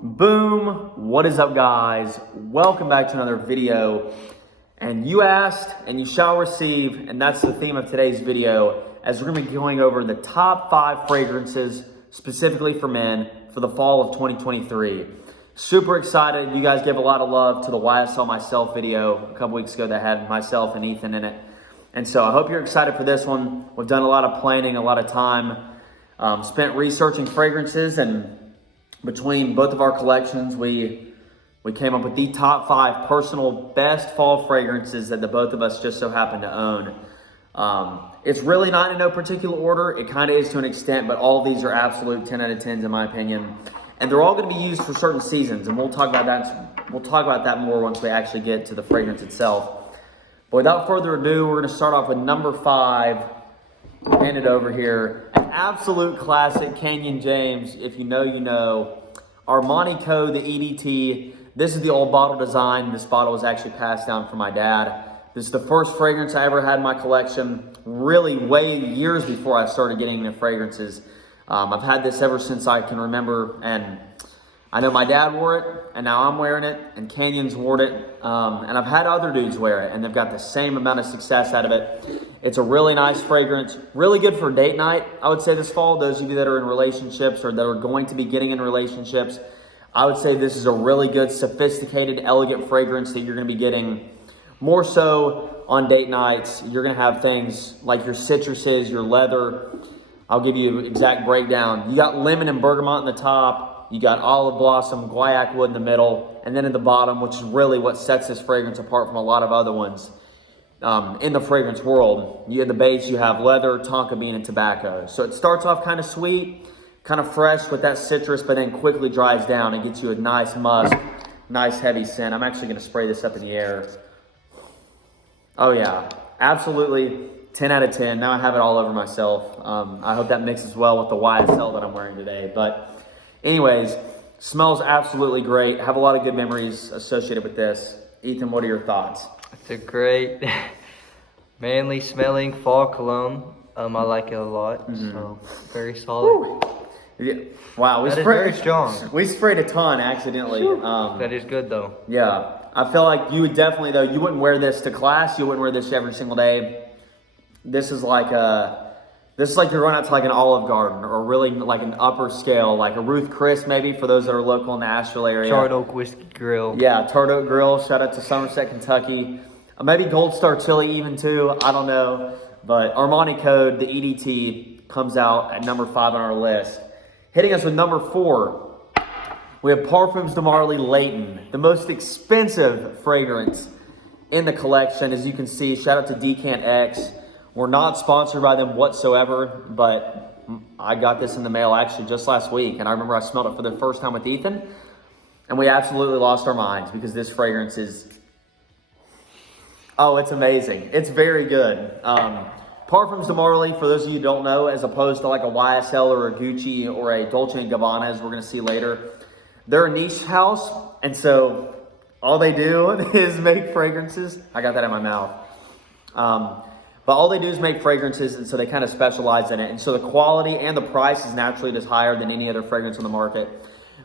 Boom! What is up, guys? Welcome back to another video. And you asked and you shall receive, and that's the theme of today's video, as we're going to be going over the top 5 fragrances specifically for men for the fall of 2023. Super excited. You guys gave a lot of love to the YSL Myself video a couple weeks ago that had myself and Ethan in it. And so I hope you're excited for this one. We've done a lot of planning, a lot of time spent researching fragrances, and between both of our collections, we came up with the top 5 personal best fall fragrances that the both of us just so happen to own. It's really not in no particular order. It kind of is to an extent, but all of these are absolute 10 out of 10s in my opinion. And they're all going to be used for certain seasons, and we'll talk about that. We'll talk about that more once we actually get to the fragrance itself. But without further ado, we're going to start off with number 5. Hand it over here. An absolute classic, Canyon James. If you know, you know. Armani Code, the EDT. This is the old bottle design. This bottle was actually passed down from my dad. This is the first fragrance I ever had in my collection. Really way years before I started getting into fragrances. I've had this ever since I can remember, and I know my dad wore it, and now I'm wearing it, and Canyon's worn it, and I've had other dudes wear it, and they've got the same amount of success out of it. It's a really nice fragrance, really good for date night, I would say this fall. Those of you that are in relationships or that are going to be getting in relationships, I would say this is a really good, sophisticated, elegant fragrance that you're going to be getting more so on date nights. You're going to have things like your citruses, your leather. I'll give you an exact breakdown. You got lemon and bergamot in the top. You got olive blossom, guaiac wood in the middle, and then in the bottom, which is really what sets this fragrance apart from a lot of other ones in the fragrance world. You at the base, you have leather, tonka bean, and tobacco. So it starts off kind of sweet, kind of fresh with that citrus, but then quickly dries down and gets you a nice musk, nice heavy scent. I'm actually going to spray this up in the air. Oh yeah, absolutely 10 out of 10. Now I have it all over myself. I hope that mixes well with the YSL that I'm wearing today. But anyways, smells absolutely great. Have a lot of good memories associated with this. Ethan, what are your thoughts? It's a great, manly smelling fall cologne. I like it a lot. So very solid. Yeah. Wow, That is very strong. We sprayed a ton accidentally. That is good though. Yeah, I feel like you would definitely, though, you wouldn't wear this to class. You wouldn't wear this every single day. This is like you're going out to like an Olive Garden, or really like an upper scale, like a Ruth Chris maybe, for those that are local in the Asheville area. Charred Oak Whiskey Grill. Yeah, Charred Oak Grill. Shout out to Somerset, Kentucky. Maybe Gold Star Chili even too. I don't know. But Armani Code, the EDT, comes out at number 5 on our list. Hitting us with number 4, we have Parfums de Marley Layton, the most expensive fragrance in the collection. As you can see, shout out to Decant X. We're not sponsored by them whatsoever, but I got this in the mail actually just last week, and I remember I smelled it for the first time with Ethan, and we absolutely lost our minds because this fragrance is, oh, it's amazing. It's very good. Parfums de Marley, for those of you who don't know, as opposed to like a YSL or a Gucci or a Dolce & Gabbana, as we're going to see later, they're a niche house, and so all they do is make fragrances. I got that in my mouth. But all they do is make fragrances, and so they kind of specialize in it. And so the quality and the price is naturally just higher than any other fragrance on the market.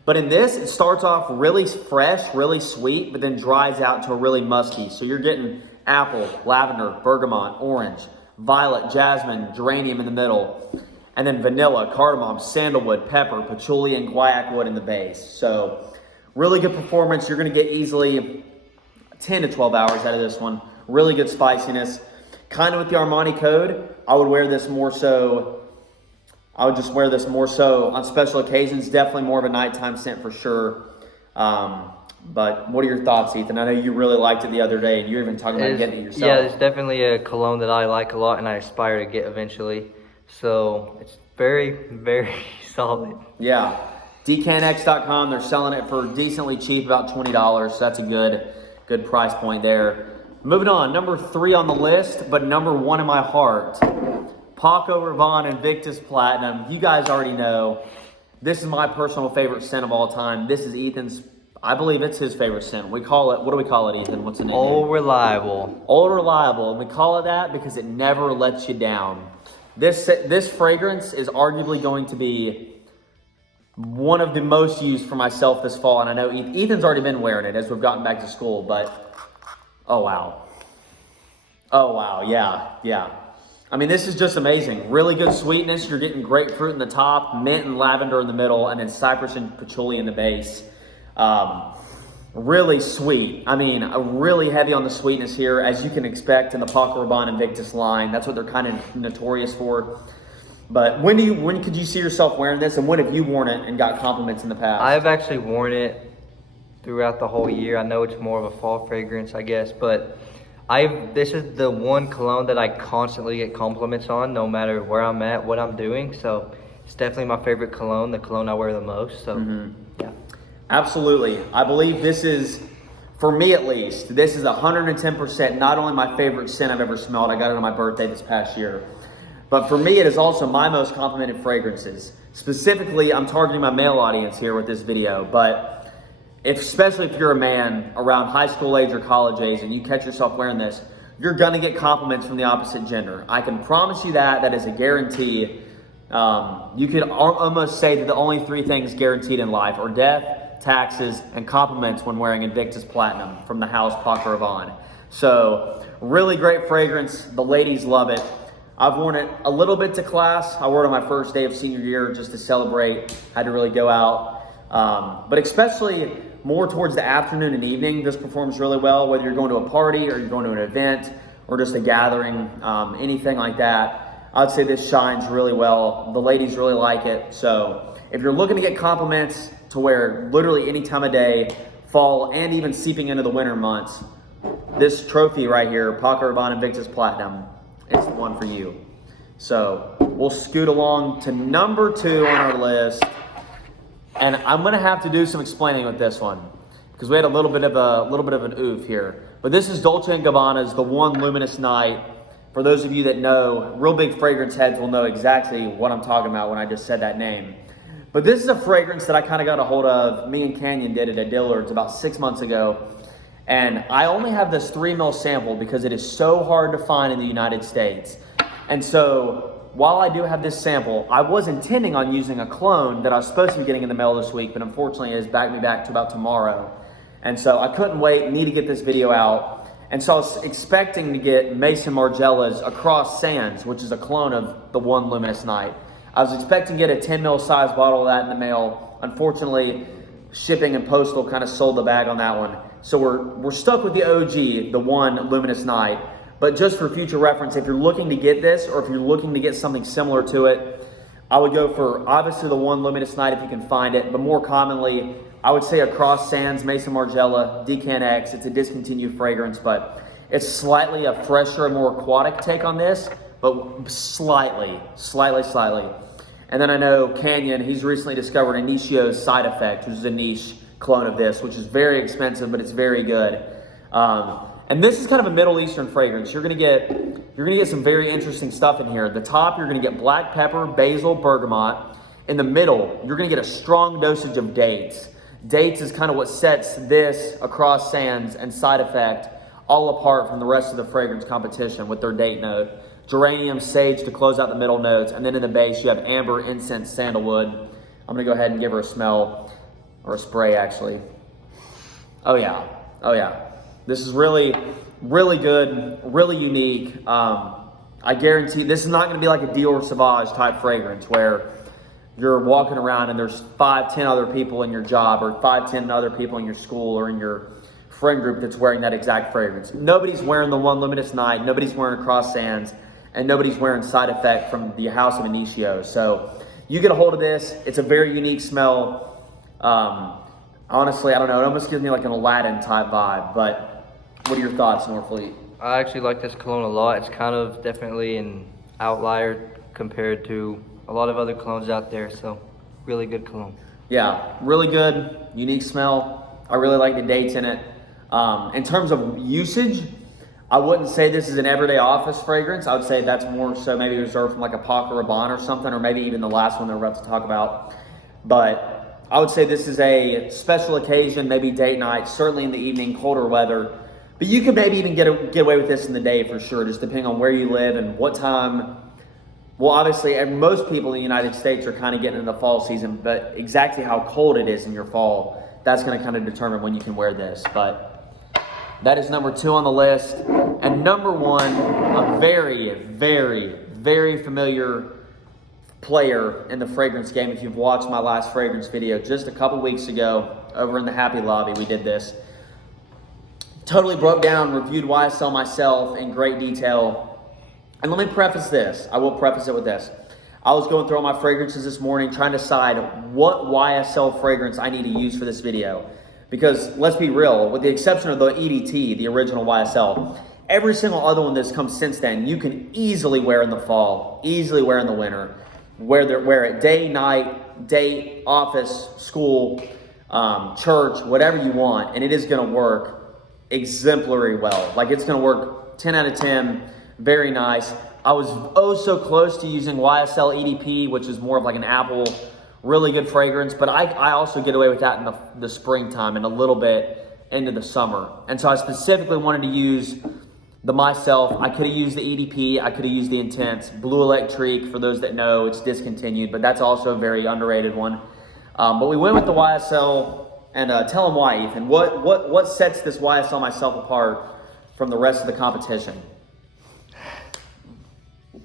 But in this, it starts off really fresh, really sweet, but then dries out to a really musky. So you're getting apple, lavender, bergamot, orange, violet, jasmine, geranium in the middle, and then vanilla, cardamom, sandalwood, pepper, patchouli, and guaiac wood in the base. So really good performance. You're going to get easily 10 to 12 hours out of this one. Really good spiciness. Kind of with the Armani Code, I would wear this more so. I would just wear this more so on special occasions. Definitely more of a nighttime scent for sure. But what are your thoughts, Ethan? I know you really liked it the other day, and you're even talking about getting it yourself. Yeah, it's definitely a cologne that I like a lot, and I aspire to get eventually. So it's very, very solid. Yeah. DCanX.com, they're selling it for decently cheap, about $20. So that's a good price point there. Moving on, number 3 on the list, but number 1 in my heart. Paco Rabanne Invictus Platinum. You guys already know. This is my personal favorite scent of all time. This is Ethan's, I believe it's his favorite scent. We call it, what do we call it, Ethan? What's the name? Old Reliable. Old Reliable. And we call it that because it never lets you down. This fragrance is arguably going to be one of the most used for myself this fall, and I know Ethan's already been wearing it as we've gotten back to school, but oh wow. Oh wow, yeah. I mean, this is just amazing. Really good sweetness. You're getting grapefruit in the top, mint and lavender in the middle, and then cypress and patchouli in the base. Really sweet. I mean, really heavy on the sweetness here, as you can expect in the Paco Rabanne Invictus line. That's what they're kind of notorious for. But when could you see yourself wearing this, and when have you worn it and got compliments in the past? I've actually worn it throughout the whole year. I know it's more of a fall fragrance, I guess, but this is the one cologne that I constantly get compliments on, no matter where I'm at, what I'm doing. So it's definitely my favorite cologne, the cologne I wear the most. So yeah. Absolutely. I believe this is, for me at least, this is 110% not only my favorite scent I've ever smelled. I got it on my birthday this past year. But for me, it is also my most complimented fragrances. Specifically, I'm targeting my male audience here with this video, but especially if you're a man around high school age or college age and you catch yourself wearing this, you're gonna get compliments from the opposite gender. I can promise you that. That is a guarantee. You could almost say that the only three things guaranteed in life are death, taxes, and compliments when wearing Invictus Platinum from the house Paco Rabanne. So, really great fragrance. The ladies love it. I've worn it a little bit to class. I wore it on my first day of senior year just to celebrate. Had to really go out. But especially more towards the afternoon and evening, this performs really well, whether you're going to a party or you're going to an event or just a gathering, anything like that. I'd say this shines really well. The ladies really like it. So if you're looking to get compliments to wear literally any time of day, fall, and even seeping into the winter months, this trophy right here, Paco Rabanne Invictus Platinum, is the one for you. So we'll scoot along to number 2 on our list. And I'm gonna have to do some explaining with this one because we had a little bit of an oof here. But this is Dolce & Gabbana's The One Luminous Night. For those of you that know, real big fragrance heads will know exactly what I'm talking about when I just said that name. But this is a fragrance that I kind of got a hold of. Me and Canyon did it at Dillard's about 6 months ago. And I only have this 3 ml sample because it is so hard to find in the United States. And so while I do have this sample, I was intending on using a clone that I was supposed to be getting in the mail this week, but unfortunately it has backed me back to about tomorrow. And so I couldn't wait, need to get this video out. And so I was expecting to get Mason Margiela's Across Sands, which is a clone of The One Luminous Night. I was expecting to get a 10 ml size bottle of that in the mail. Unfortunately, shipping and postal kind of sold the bag on that one. So we're stuck with the OG, The One Luminous Night. But just for future reference, if you're looking to get this or if you're looking to get something similar to it, I would go for obviously The One Luminous Night if you can find it. But more commonly, I would say Across Sands, Mason Margiela, Decan X. It's a discontinued fragrance, but it's slightly a fresher and more aquatic take on this, but slightly. And then I know Canyon, he's recently discovered Inicio's Side Effect, which is a niche clone of this, which is very expensive, but it's very good. And this is kind of a Middle Eastern fragrance. You're gonna get some very interesting stuff in here. At the top, you're gonna get black pepper, basil, bergamot. In the middle, you're gonna get a strong dosage of dates. Dates is kind of what sets this Across Sands and Side Effect all apart from the rest of the fragrance competition with their date note. Geranium, sage to close out the middle notes. And then in the base, you have amber, incense, sandalwood. I'm gonna go ahead and give her a smell, or a spray actually. Oh yeah. This is really, really good, really unique. I guarantee this is not gonna be like a Dior Sauvage type fragrance where you're walking around and there's 5-10 other people in your job or 5-10 other people in your school or in your friend group that's wearing that exact fragrance. Nobody's wearing The One Luminous Night, nobody's wearing Across Sands, and nobody's wearing Side Effect from the house of Inicio. So you get a hold of this. It's a very unique smell. Honestly, I don't know. It almost gives me like an Aladdin type vibe, but what are your thoughts, Norfleet? I actually like this cologne a lot. It's kind of definitely an outlier compared to a lot of other colognes out there, so really good cologne. Yeah, really good, unique smell. I really like the dates in it. In terms of usage, I wouldn't say this is an everyday office fragrance. I would say that's more so maybe reserved from like a Paco Rabanne or something, or maybe even the last one that we're about to talk about. But I would say this is a special occasion, maybe date night, certainly in the evening, colder weather. But you could maybe even get away with this in the day for sure, just depending on where you live and what time well, obviously, and most people in the United States are kind of getting into the fall season, but exactly how cold it is in your fall, that's going to kind of determine when you can wear this. But that is number 2 on the list. And number 1, a very, very, very familiar player in the fragrance game. If you've watched my last fragrance video just a couple weeks ago over in the Happy Lobby, we did this. Totally broke down, reviewed YSL myself in great detail. And let me preface this. I will preface it with this. I was going through all my fragrances this morning trying to decide what YSL fragrance I need to use for this video. Because let's be real, with the exception of the EDT, the original YSL, every single other one that's come since then, you can easily wear in the fall, easily wear in the winter. Wear it day, night, date, office, school, church, whatever you want, and it is going to work exemplary well. Like, it's going to work 10 out of 10, very nice. I was oh so close to using YSL EDP, which is more of like an apple, really good fragrance, but I also get away with that in the springtime and a little bit into the summer. And so I specifically wanted to use the myself. I could have used the EDP, I could have used the Intense. Blue Electrique, for those that know, it's discontinued, but that's also a very underrated one. But we went with the YSL, and tell them why, Ethan. What sets this YSL myself apart from the rest of the competition?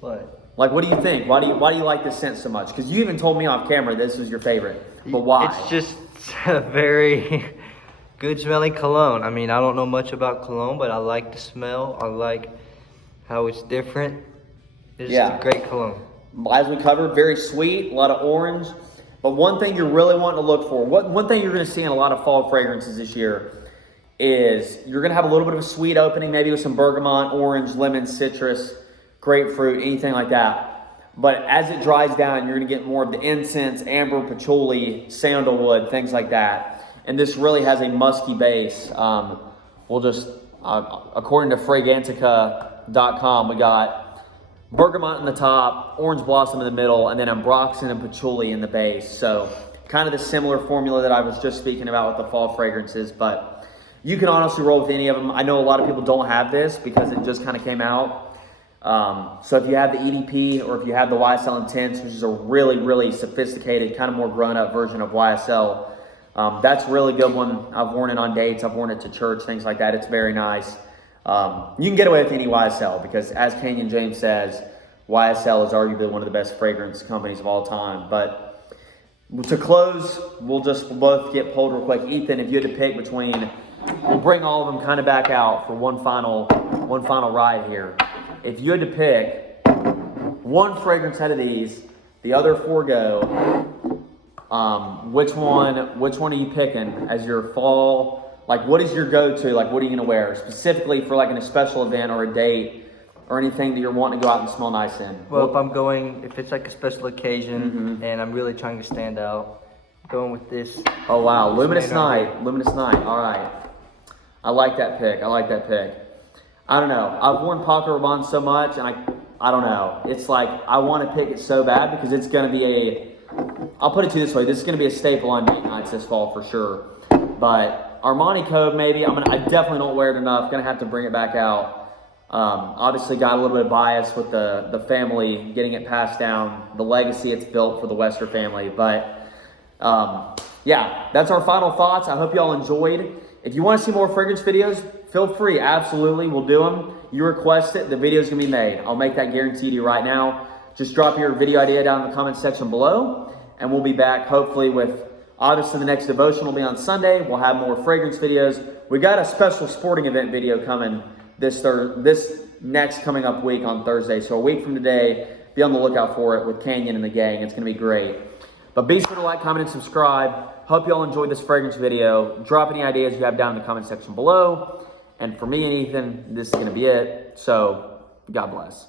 What? Like, what do you think? Why do you like this scent so much? Because you even told me off camera this was your favorite, but why? It's just a very good smelling cologne. I mean, I don't know much about cologne, but I like the smell. I like how it's different. It's just a great cologne. As we covered, very sweet, a lot of orange. But one thing you're really wanting to look for, one thing you're going to see in a lot of fall fragrances this year is you're going to have a little bit of a sweet opening, maybe with some bergamot, orange, lemon, citrus, grapefruit, anything like that. But as it dries down, you're going to get more of the incense, amber, patchouli, sandalwood, things like that. And this really has a musky base. We'll just, according to Fragrantica.com, we got bergamot in the top, orange blossom in the middle, and then ambroxan and patchouli in the base. So kind of the similar formula that I was just speaking about with the fall fragrances, but you can honestly roll with any of them. I know a lot of people don't have this because it just kind of came out. So if you have the EDP or if you have the YSL Intense, which is a really, really sophisticated, kind of more grown-up version of YSL, that's a really good one. I've worn it on dates. I've worn it to church, things like that. It's very nice. You can get away with any YSL because, as Kenyon James says, YSL is arguably one of the best fragrance companies of all time. But to close, we'll both get polled real quick. Ethan, if you had to pick between, we'll bring all of them kind of back out for one final ride here. If you had to pick one fragrance out of these, the other 4 go, which one are you picking as your fall? Like, what is your go-to? Like, what are you going to wear? Specifically for like a special event or a date or anything that you're wanting to go out and smell nice in. Well, if it's like a special occasion and I'm really trying to stand out, I'm going with this. Oh, wow. Luminous Night. Luminous Night. All right. I like that pick. I don't know. I've worn Paco Rabanne so much, and I don't know. It's like I want to pick it so bad because it's going to be I'll put it to you this way. This is going to be a staple on date nights this fall for sure. But Armani Code, maybe. I definitely don't wear it enough. Going to have to bring it back out. Obviously got a little bit of bias with the family, getting it passed down, the legacy it's built for the Wester family. But yeah, that's our final thoughts. I hope y'all enjoyed. If you want to see more fragrance videos, feel free. Absolutely, we'll do them. You request it, the video's going to be made. I'll make that guarantee to you right now. Just drop your video idea down in the comment section below, and we'll be back hopefully with, obviously the next devotion will be on Sunday. We'll have more fragrance videos. We got a special sporting event video coming this next coming up week on Thursday. So a week from today, be on the lookout for it with Canyon and the gang. It's going to be great. But be sure to like, comment, and subscribe. Hope you all enjoyed this fragrance video. Drop any ideas you have down in the comment section below. And for me and Ethan, this is going to be it. So, God bless.